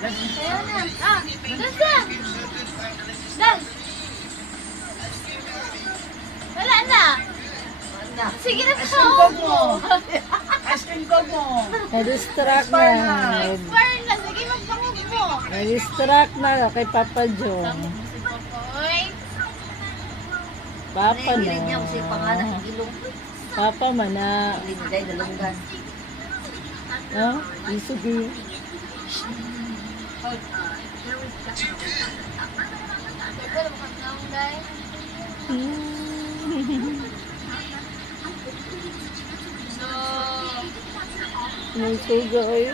Ayan na. Ah, dance lang. Dance. Wala na. Sige na sa mo. Ice cream ko mo. Na-distract na. Expire na. Sige, magpangog mo. Na-distract na kay Papa Jong. Si Popoy. Papa Hindi niya na. kasi pangalan ng ilong. Papa man na. Hindi niya dahil dalunggan. No? Isugi. Ito lang magkakang guys. So, May suga oy.